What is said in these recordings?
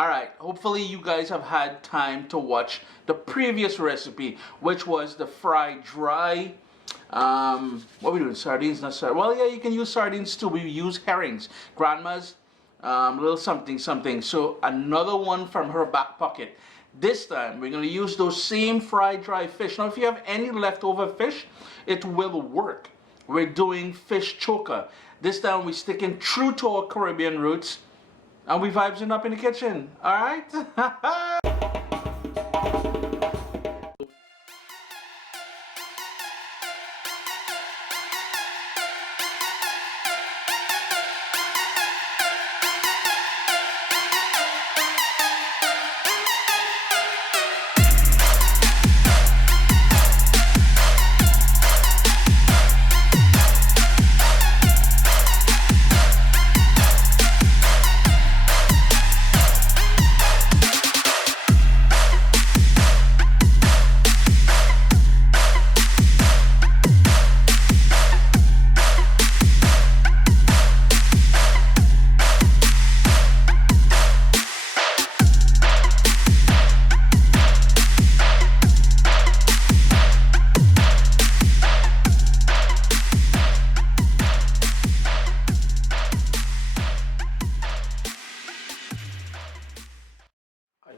Alright, hopefully you guys have had time to watch the previous recipe, which was the fried dry, what are we doing, sardines, not sardines, well yeah, you can use sardines too, we use herrings, grandma's, little something something, so another one from her back pocket. This time, we're going to use those same fried dry fish. Now, if you have any leftover fish, it will work. We're doing fish choka. This time, we're sticking true to our Caribbean roots, and we vibes it up in the kitchen. All right?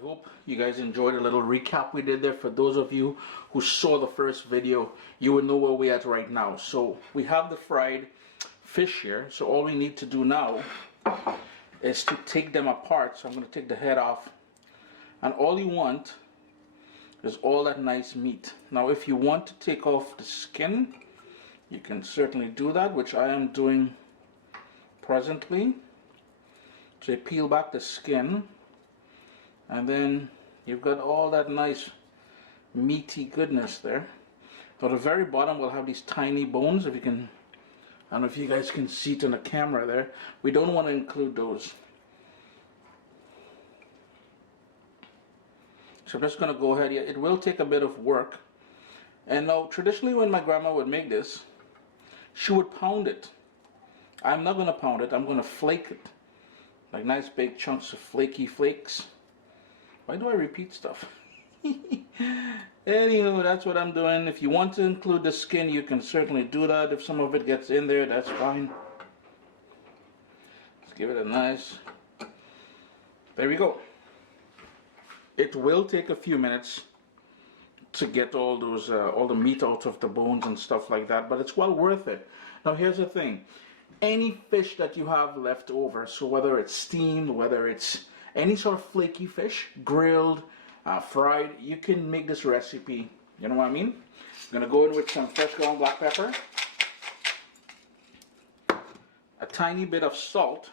Hope you guys enjoyed a little recap we did there. For those of you who saw the first video, you would know where we're at right now. So we have the fried fish here, so all we need to do now is to take them apart. So I'm going to take the head off, and all you want is all that nice meat. Now if you want to take off the skin, you can certainly do that, which I am doing presently. So you peel back the skin, and then you've got all that nice meaty goodness there. So the very bottom will have these tiny bones. If you can, I don't know if you guys can see it on the camera there. We don't want to include those. So I'm just going to go ahead. Yeah, it will take a bit of work. And now traditionally when my grandma would make this, she would pound it. I'm not going to pound it. I'm going to flake it. Like nice big chunks of flaky flakes. Why do I repeat stuff? Anywho, that's what I'm doing. If you want to include the skin, you can certainly do that. If some of it gets in there, that's fine. Let's give it a nice... There we go. It will take a few minutes to get all those, all the meat out of the bones and stuff like that, but it's well worth it. Now here's the thing. Any fish that you have left over, so whether it's steamed, whether it's any sort of flaky fish, grilled, fried, you can make this recipe. You know what I mean? I'm going to go in with some fresh ground black pepper, a tiny bit of salt,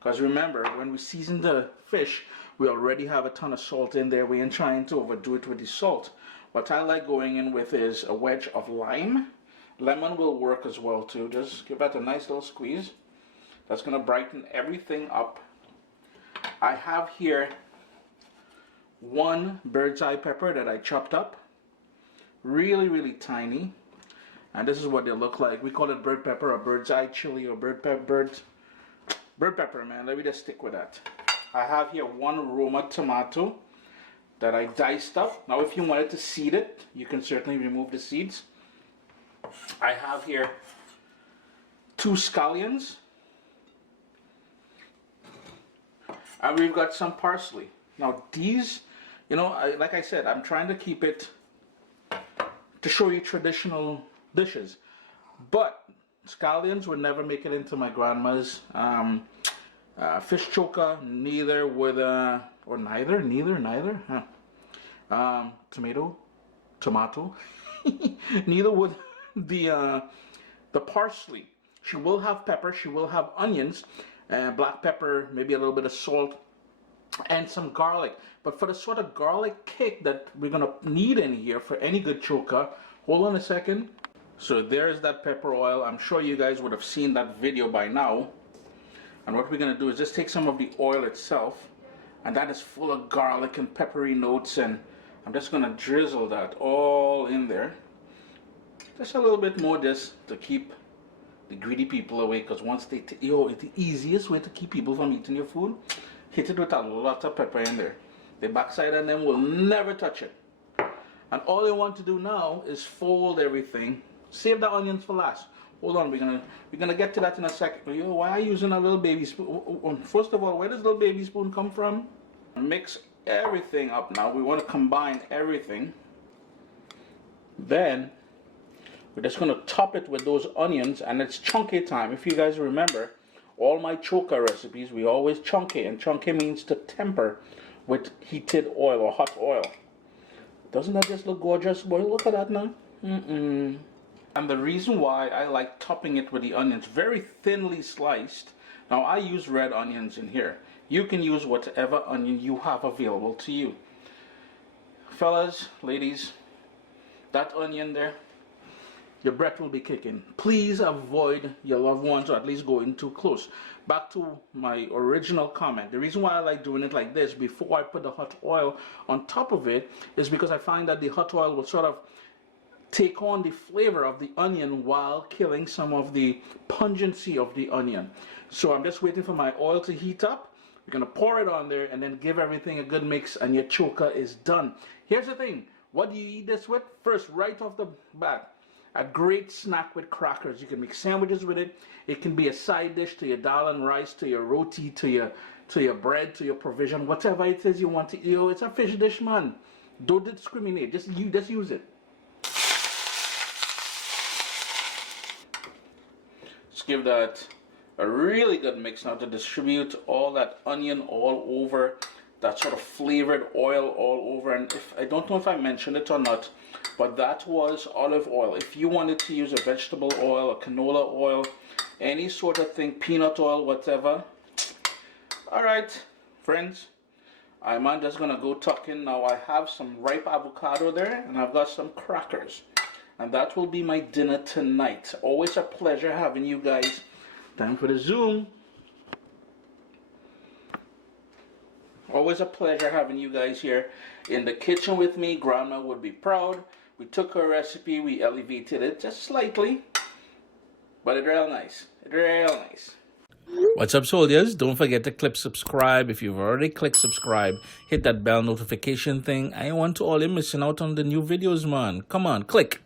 because remember, when we season the fish, we already have a ton of salt in there. We ain't trying to overdo it with the salt. What I like going in with is a wedge of lime. Lemon will work as well too. Just give that a nice little squeeze. That's going to brighten everything up. I have here one bird's eye pepper that I chopped up, really tiny, and this is what they look like. We call it bird pepper or bird's eye chili or bird pepper, man. Let me just stick with that. I have here one Roma tomato that I diced up. Now if you wanted to seed it, you can certainly remove the seeds. I have here 2 scallions. And we've got some parsley. Now these, you know, like I said, I'm trying to keep it to show you traditional dishes. But scallions would never make it into my grandma's fish choka, neither would, or neither, huh? Tomato, neither would the parsley. She will have pepper, she will have onions, black pepper, maybe a little bit of salt, and some garlic. But for the sort of garlic kick that we're gonna need in here for any good choka, hold on a second. So there's that pepper oil. I'm sure you guys would have seen that video by now. And what we're gonna do is just take some of the oil itself, and that is full of garlic and peppery notes, and I'm just gonna drizzle that all in there. Just a little bit more, just to keep the greedy people away, because once they, it's the easiest way to keep people from eating your food. hit it with a lot of pepper in there. The backside of them will never touch it. And all you want to do now is fold everything. Save the onions for last. Hold on, we're gonna get to that in a second. Yo, why are you using a little baby spoon? First of all, where does little baby spoon come from? Mix everything up now. We want to combine everything. Then we're just gonna top it with those onions, and it's chunky time. If you guys remember, all my choka recipes, we always chunky, and chunky means to temper with heated oil or hot oil. Doesn't that just look gorgeous, boy? Look at that now. And the reason why I like topping it with the onions, very thinly sliced. Now I use red onions in here. You can use whatever onion you have available to you. Fellas, ladies, that onion there, your breath will be kicking. Please avoid your loved ones, or at least going too close. Back to my original comment. The reason why I like doing it like this before I put the hot oil on top of it is because I find that the hot oil will sort of take on the flavor of the onion while killing some of the pungency of the onion. So I'm just waiting for my oil to heat up. You're gonna pour it on there and then give everything a good mix, and your choka is done. Here's the thing, what do you eat this with? First, right off the bat, a great snack with crackers. You can make sandwiches with it. It can be a side dish to your dal and rice, to your roti, to your bread, to your provision, whatever it is you want to eat. It's a fish dish, man. Don't discriminate, just use it. Just give that a really good mix now to distribute all that onion all over, that sort of flavored oil all over. And if I don't know if I mentioned it or not, but that was olive oil. If you wanted to use a vegetable oil, a canola oil, any sort of thing, peanut oil, whatever. All right, friends, I'm just gonna go tuck in now. I have some ripe avocado there, and I've got some crackers, and that will be my dinner tonight. Always a pleasure having you guys. Time for the Zoom. Always a pleasure having you guys here in the kitchen with me. Grandma would be proud. We took her recipe, we elevated it just slightly, but it's real nice. It's real nice. What's up, soldiers? Don't forget to click subscribe. If you've already clicked subscribe, hit that bell notification thing. I want to all you missing out on the new videos, man. Come on, click.